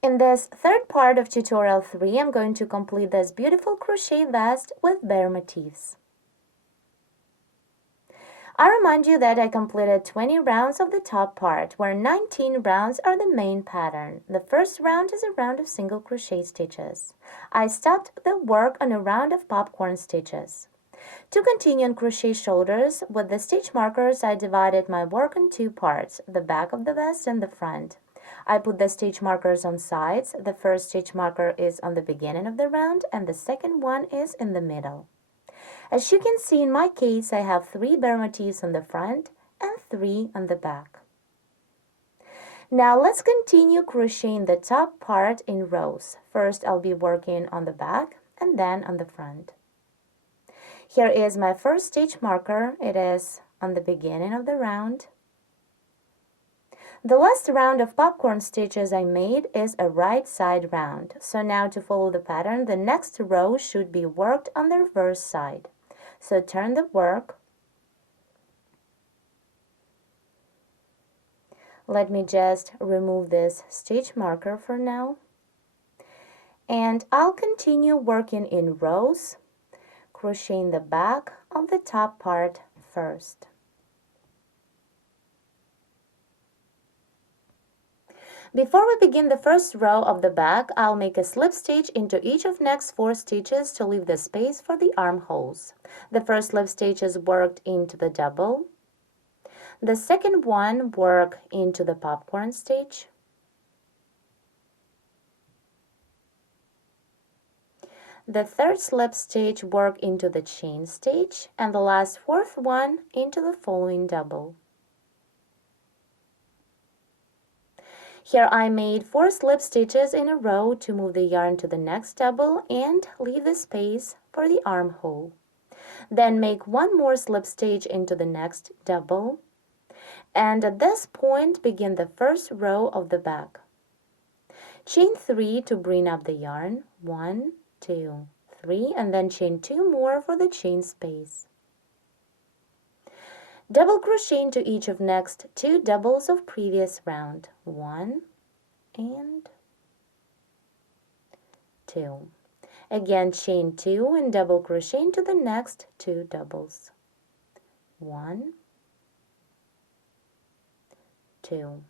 In this third part of tutorial 3, I'm going to complete this beautiful crochet vest with bare motifs. I remind you that I completed 20 rounds of the top part, where 19 rounds are the main pattern. The first round is a round of single crochet stitches. I stopped the work on a round of popcorn stitches. To continue on crochet shoulders, with the stitch markers I divided my work in two parts, the back of the vest and the front. I put the stitch markers on sides. The first stitch marker is on the beginning of the round and the second one is in the middle. As you can see in my case, I have 3 bare motifs on the front and 3 on the back. Now let's continue crocheting the top part in rows. First I'll be working on the back and then on the front. Here is my first stitch marker. It is on the beginning of the round. The last round of popcorn stitches I made is a right side round. So now to follow the pattern, the next row should be worked on the reverse side. So turn the work. Let me just remove this stitch marker for now. And I'll continue working in rows, crocheting the back of the top part first. Before we begin the first row of the back, I'll make a slip stitch into each of next 4 stitches to leave the space for the armholes. The first slip stitch is worked into the double. The second one work into the popcorn stitch. The third slip stitch work into the chain stitch, and the last 4th one into the following double. Here I made 4 slip stitches in a row to move the yarn to the next double and leave the space for the armhole. Then make 1 more slip stitch into the next double, and at this point begin the first row of the back. Chain 3 to bring up the yarn, 1, 2, 3, and then chain 2 more for the chain space. Double crochet into each of next 2 doubles of previous round, 1 and 2. Again, chain 2 and double crochet into the next 2 doubles, 1, 2.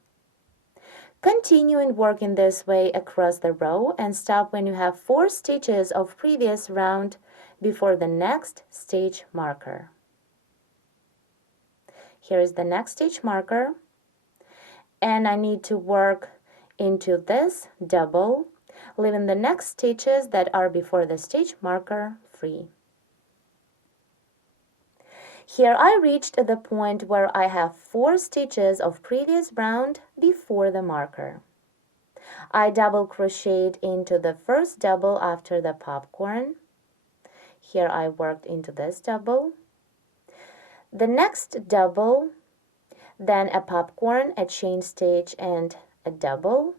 Continue and work in this way across the row and stop when you have 4 stitches of previous round before the next stitch marker. Here is the next stitch marker, and I need to work into this double, leaving the next stitches that are before the stitch marker free. Here I reached the point where I have 4 stitches of previous round before the marker. I double crocheted into the first double after the popcorn. Here I worked into this double. The next double, then a popcorn, a chain stitch, and a double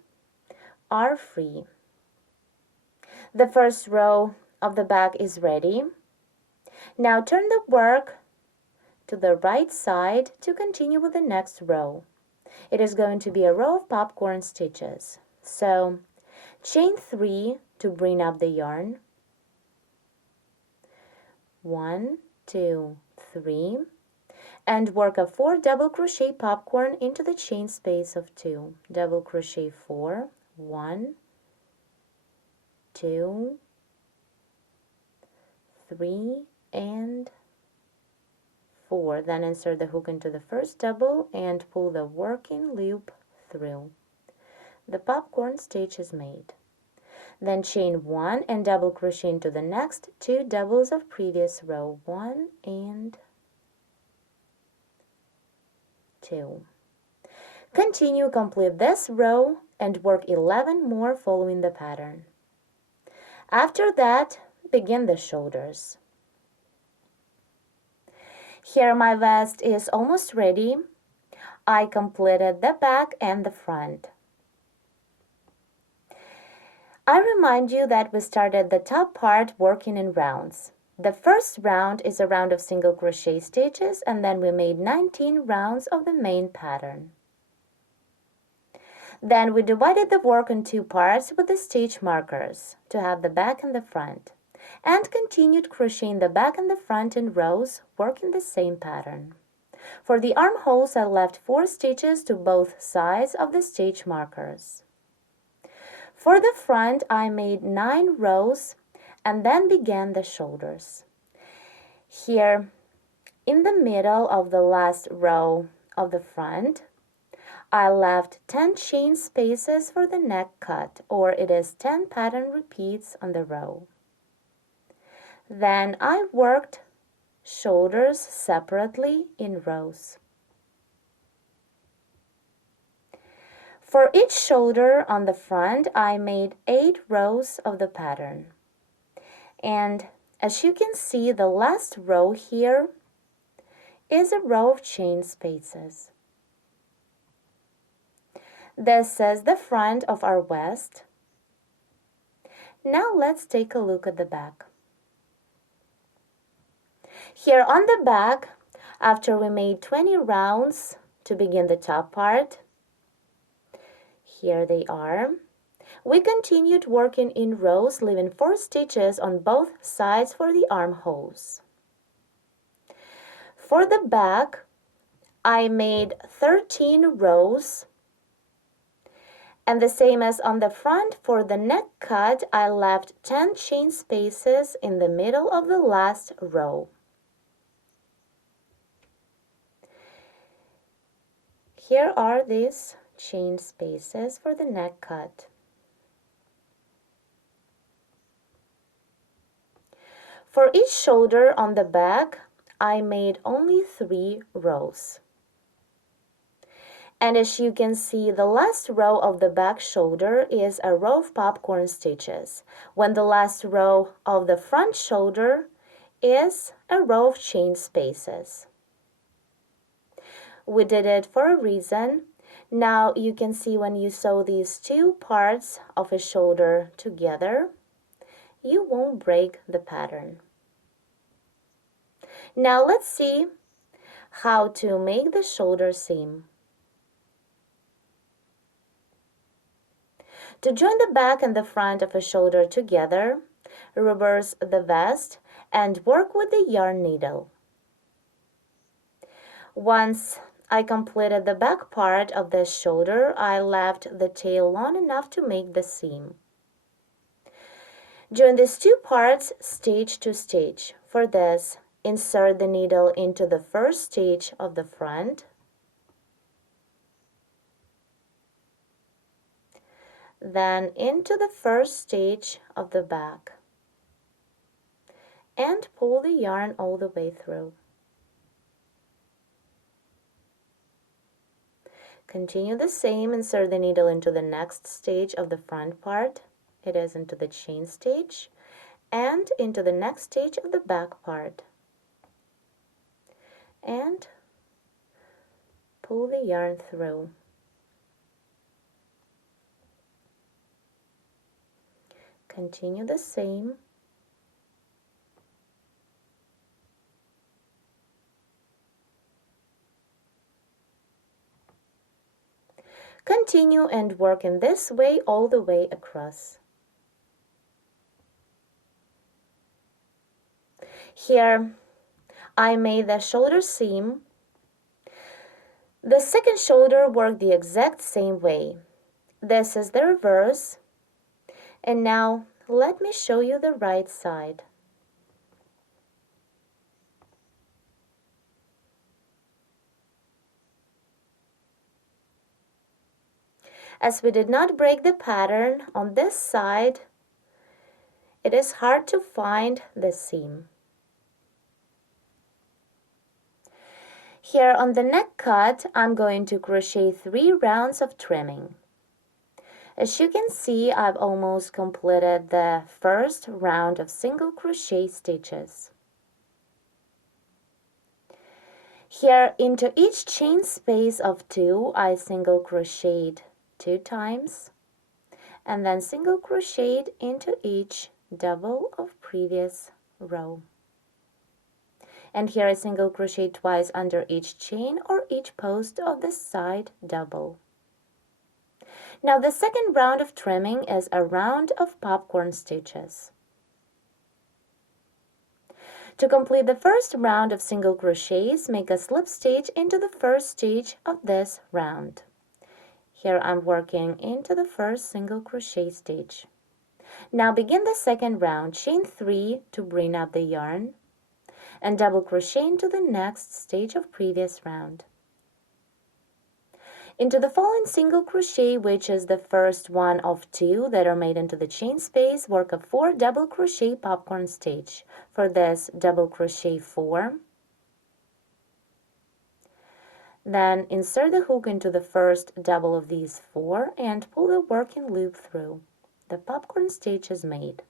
are free. The first row of the back is ready. Now turn the work to the right side to continue with the next row. It is going to be a row of popcorn stitches. So chain 3 to bring up the yarn. 1, 2, 3. And work a 4 double crochet popcorn into the chain space of 2. Double crochet 4, 1, 2, 3, and 4. Then insert the hook into the first double and pull the working loop through. The popcorn stitch is made. Then chain 1 and double crochet into the next 2 doubles of previous row, 1 and 2. Continue, complete this row and work 11 more following the pattern. After that, begin the shoulders. Here my vest is almost ready. I completed the back and the front. I remind you that we started the top part working in rounds. The first round is a round of single crochet stitches, and then we made 19 rounds of the main pattern. Then we divided the work in two parts with the stitch markers to have the back and the front, and continued crocheting the back and the front in rows, working the same pattern. For the armholes, I left 4 stitches to both sides of the stitch markers. For the front, I made 9 rows and then began the shoulders. Here, in the middle of the last row of the front, I left 10 chain spaces for the neck cut, or it is 10 pattern repeats on the row. Then I worked shoulders separately in rows. For each shoulder on the front, I made 8 rows of the pattern. And as you can see, the last row here is a row of chain spaces. This is the front of our vest. Now let's take a look at the back. Here on the back, after we made 20 rounds to begin the top part, here they are, we continued working in rows, leaving 4 stitches on both sides for the armholes. For the back, I made 13 rows, and the same as on the front, for the neck cut, I left 10 chain spaces in the middle of the last row. Here are these chain spaces for the neck cut. For each shoulder on the back, I made only 3 rows. And as you can see, the last row of the back shoulder is a row of popcorn stitches, when the last row of the front shoulder is a row of chain spaces. We did it for a reason. Now you can see when you sew these 2 parts of a shoulder together, you won't break the pattern. Now let's see how to make the shoulder seam. To join the back and the front of a shoulder together, reverse the vest and work with the yarn needle. Once I completed the back part of the shoulder, I left the tail long enough to make the seam. Join these 2 parts stitch to stitch. For this, insert the needle into the first stitch of the front, then into the first stitch of the back, and pull the yarn all the way through. Continue the same, insert the needle into the next stage of the front part, it is into the chain stitch, and into the next stage of the back part, and pull the yarn through. Continue the same. Continue and work in this way all the way across. Here I made the shoulder seam. The second shoulder worked the exact same way. This is the reverse. And now let me show you the right side. As we did not break the pattern on this side, it is hard to find the seam. Here on the neck cut, I'm going to crochet 3 rounds of trimming. As you can see, I've almost completed the first round of single crochet stitches. Here into each chain space of 2, I single crocheted 2 times and then single crocheted into each double of previous row. And here I single crochet twice under each chain or each post of the side double. Now the second round of trimming is a round of popcorn stitches. To complete the first round of single crochets, make a slip stitch into the first stitch of this round. Here I'm working into the first single crochet stitch. Now begin the second round, chain 3 to bring up the yarn, and double crochet into the next stitch of previous round. Into the following single crochet, which is the first one of 2 that are made into the chain space, work a 4 double crochet popcorn stitch. For this, double crochet 4. Then insert the hook into the first double of these 4 and pull the working loop through. The popcorn stitch is made.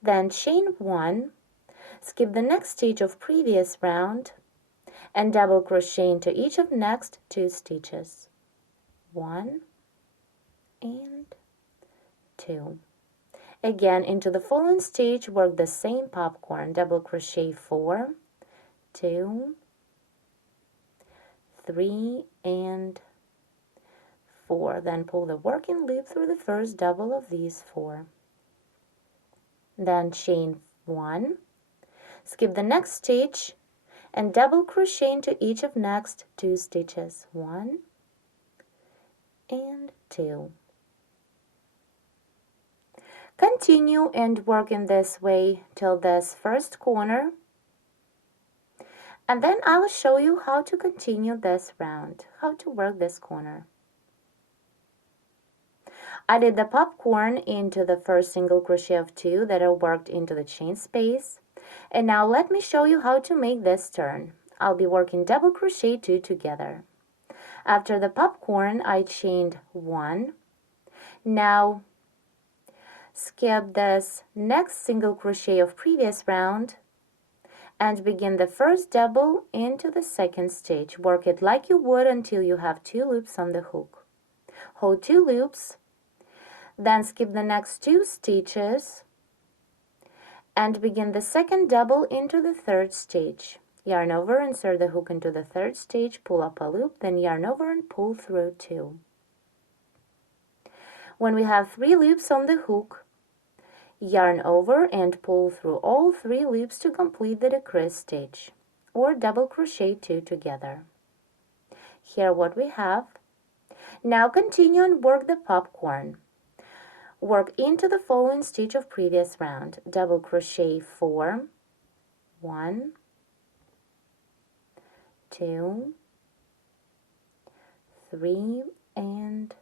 Then chain 1, skip the next stitch of previous round, and double crochet into each of next 2 stitches. 1 and 2. Again, into the following stitch, work the same popcorn, double crochet 4, 2, 3, and 4. Then pull the working loop through the first double of these 4. Then chain 1, skip the next stitch, and double crochet into each of next 2 stitches. 1 and 2. Continue and work in this way till this first corner, and then I will show you how to continue this round, how to work this corner. I did the popcorn into the first single crochet of 2 that are worked into the chain space, and now let me show you how to make this turn. I'll be working double crochet 2 together. After the popcorn, I chained 1. Now skip this next single crochet of previous round and begin the first double into the second stitch. Work it like you would until you have 2 loops on the hook. Hold 2 loops, then skip the next 2 stitches and begin the second double into the third stitch. Yarn over, insert the hook into the third stitch, pull up a loop, then yarn over and pull through 2. When we have 3 loops on the hook, yarn over and pull through all 3 loops to complete the decrease stitch, or double crochet 2 together. Here what we have. Now continue and work the popcorn. Work into the following stitch of previous round. Double crochet 4, 1, 2, 3, and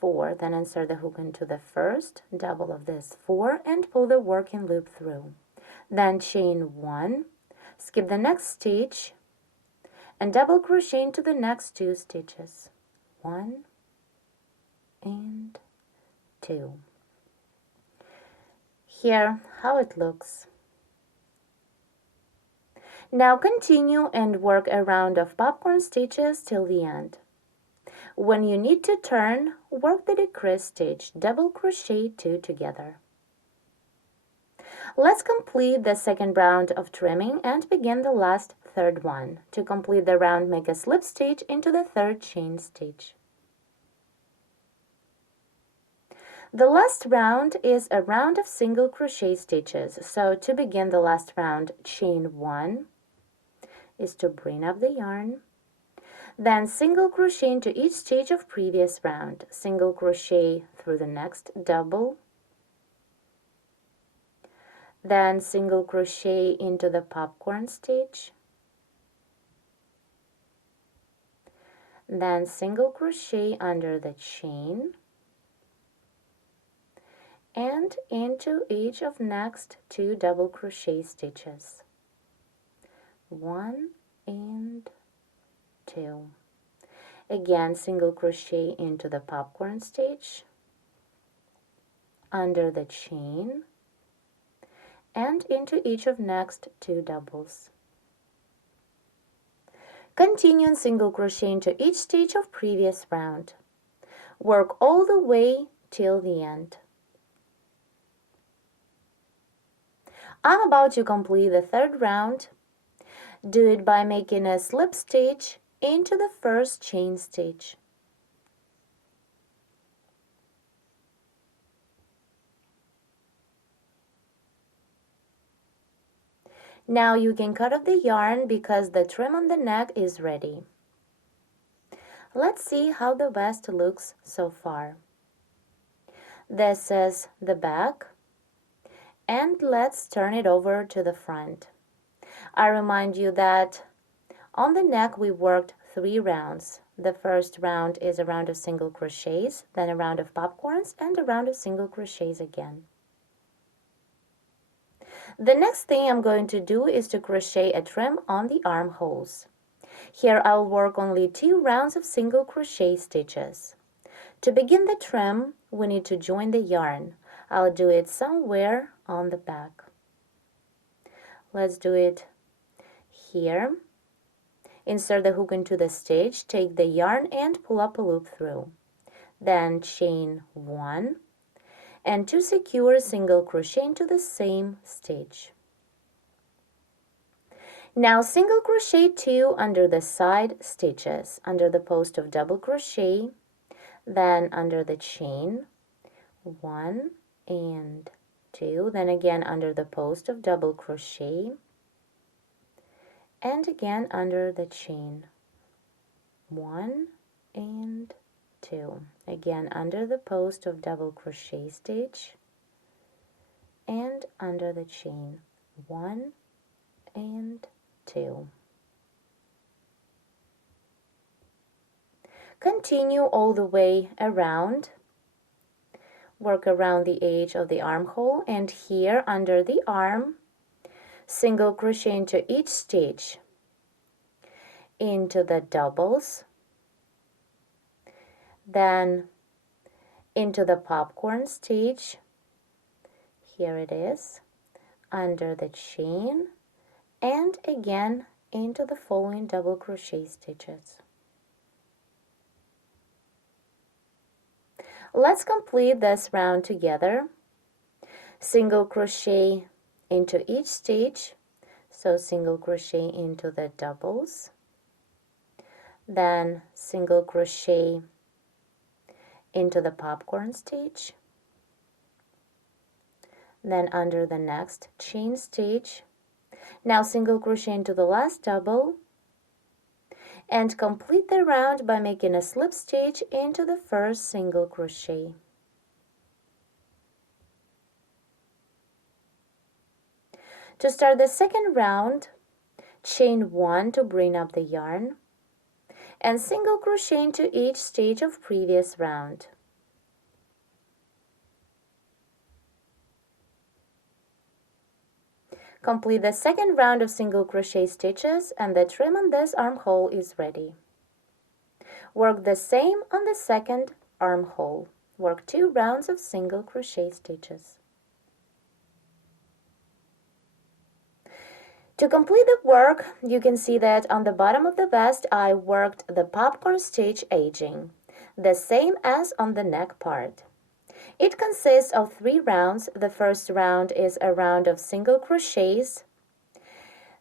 4. Then insert the hook into the first double of this 4 and pull the working loop through. Then chain 1, skip the next stitch, and double crochet into the next 2 stitches. 1 and 2. Here how it looks. Now continue and work a round of popcorn stitches till the end. When you need to turn, work the decrease stitch, double crochet 2 together. Let's complete the second round of trimming and begin the last third one. To complete the round, make a slip stitch into the third chain stitch. The last round is a round of single crochet stitches, so to begin the last round, chain 1 is to bring up the yarn, then single crochet into each stitch of previous round, single crochet through the next double, then single crochet into the popcorn stitch, then single crochet under the chain, and into each of next 2 double crochet stitches. 1 and 2. Again, single crochet into the popcorn stitch, under the chain, and into each of next 2 doubles. Continue and single crochet into each stitch of previous round. Work all the way till the end. I'm about to complete the third round. Do it by making a slip stitch into the first chain stitch. Now you can cut off the yarn because the trim on the neck is ready. Let's see how the vest looks so far. This is the back, and let's turn it over to the front. I remind you that on the neck we worked 3 rounds. The first round is a round of single crochets, then a round of popcorns, and a round of single crochets again. The next thing I'm going to do is to crochet a trim on the armholes. Here I'll work only 2 rounds of single crochet stitches. To begin the trim, we need to join the yarn. I'll do it somewhere on the back. Let's do it here. Insert the hook into the stitch, take the yarn and pull up a loop through. Then chain 1 and to secure single crochet into the same stitch. Now single crochet 2 under the side stitches, under the post of double crochet, then under the chain 1 and 2, then again under the post of double crochet, and again under the chain 1 and 2, again under the post of double crochet stitch and under the chain 1 and 2. Continue all the way around. Work around the edge of the armhole, and here under the arm, single crochet into each stitch, into the doubles, then into the popcorn stitch, here it is, under the chain, and again into the following double crochet stitches. Let's complete this round together. Single crochet into each stitch, so single crochet into the doubles, then single crochet into the popcorn stitch, then under the next chain stitch. Now single crochet into the last double, and complete the round by making a slip stitch into the first single crochet. To start the second round, chain 1 to bring up the yarn, and single crochet into each stitch of previous round. Complete the second round of single crochet stitches, and the trim on this armhole is ready. Work the same on the second armhole. Work 2 rounds of single crochet stitches. To complete the work, you can see that on the bottom of the vest I worked the popcorn stitch edging, the same as on the neck part. It consists of 3 rounds. The first round is a round of single crochets.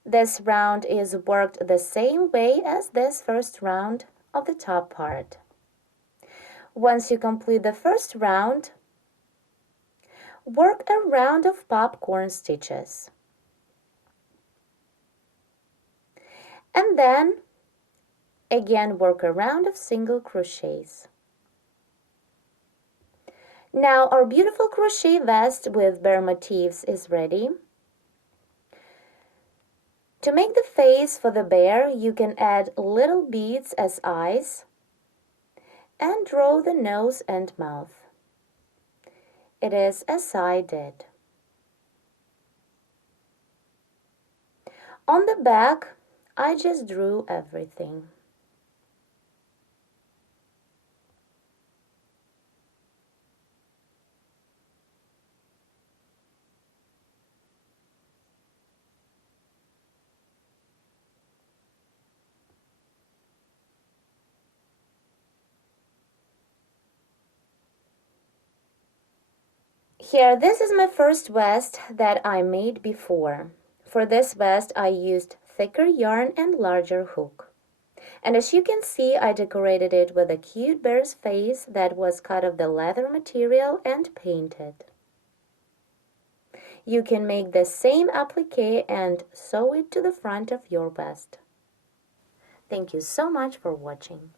This round is worked the same way as this first round of the top part. Once you complete the first round, work a round of popcorn stitches. And then again work a round of single crochets. Now our beautiful crochet vest with bear motifs is ready. To make the face for the bear, you can add little beads as eyes and draw the nose and mouth. It is as I did. On the back, I just drew everything. Here, this is my first vest that I made before. For this vest, I used thicker yarn and larger hook. And as you can see, I decorated it with a cute bear's face that was cut of the leather material and painted. You can make the same applique and sew it to the front of your vest. Thank you so much for watching.